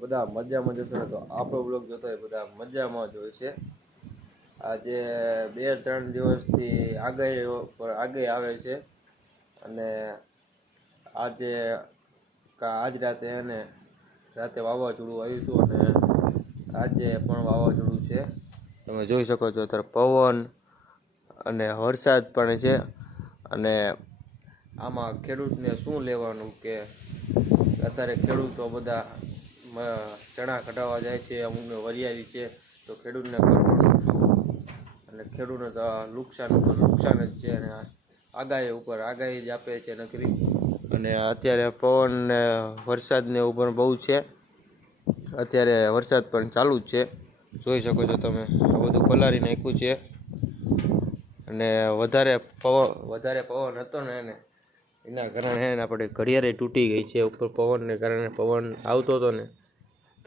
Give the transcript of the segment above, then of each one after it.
બધા મજામાં જશો ને તો આપણો બ્લોગ જોતો હોય બધા મજામાં જ હોય છે। આજે 2-3 દિવસથી આગાહી આવે છે અને આજ રાતે અને રાતે વાવાઝોડું આવ્યું હતું અને આજે પણ વાવાઝોડું છે। તમે જોઈ શકો છો અત્યારે પવન અને વરસાદ પણ છે અને આમાં ખેડૂતને શું લેવાનું કે અત્યારે ખેડૂતો બધા ચણા કઢાવવા જાય છે, અમુકને વરિયાળી છે તો ખેડૂતને કરવાનું શું અને ખેડૂતને તો નુકસાન જ છે અને આગાહી ઉપર આગાહી જ આપે છે નકરી। અને અત્યારે પવન ને વરસાદને એવું પણ બહુ છે, અત્યારે વરસાદ પણ ચાલુ જ છે, જોઈ શકો છો તમે। આ બધું પલાળી નાખ્યું છે અને વધારે પવન હતો ને એના કારણે આપણે ઘડિયાળે તૂટી ગઈ છે। ઉપર પવનને કારણે પવન આવતો હતો ને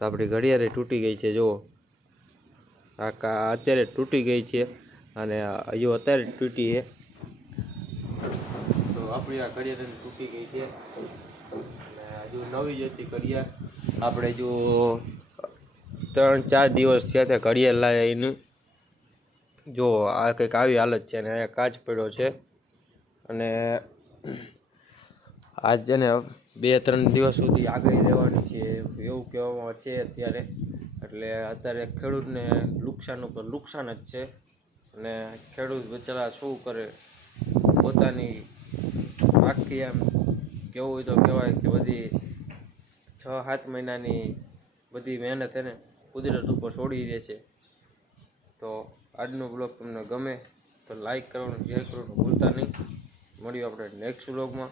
તો આપણી ઘડિયાળે તૂટી ગઈ છે। જુઓ અત્યારે તૂટી ગઈ છે અને હજુ અત્યારે તૂટી છે તો આપણી આ ઘડિયાળ તૂટી ગઈ છે અને હજુ નવી જ હતી ઘડિયાળ। આપણે જો 3-4 દિવસ થયા ત્યાં ઘડિયાળ લાવ્યા એનું જો આ કંઈક આવી હાલત છે અને અહીંયા કાચ પડ્યો છે અને આજ છે ને 2-3 દિવસ સુધી આગાહી રહેવાની છે એવું કહેવામાં છે અત્યારે। એટલે અત્યારે ખેડૂતને નુકસાન ઉપર નુકસાન જ છે અને ખેડૂત બચારા શું કરે, પોતાની આખી એમ કેવું હોય તો કહેવાય કે બધી 6-7 મહિનાની બધી મહેનત એને કુદરત ઉપર છોડી દે છે। તો આજનો બ્લોગ તમને ગમે તો લાઈક કરવાનું, શેર કરવાનું ભૂલતા નહીં। મળીએ આપણે નેક્સ્ટ બ્લોગમાં।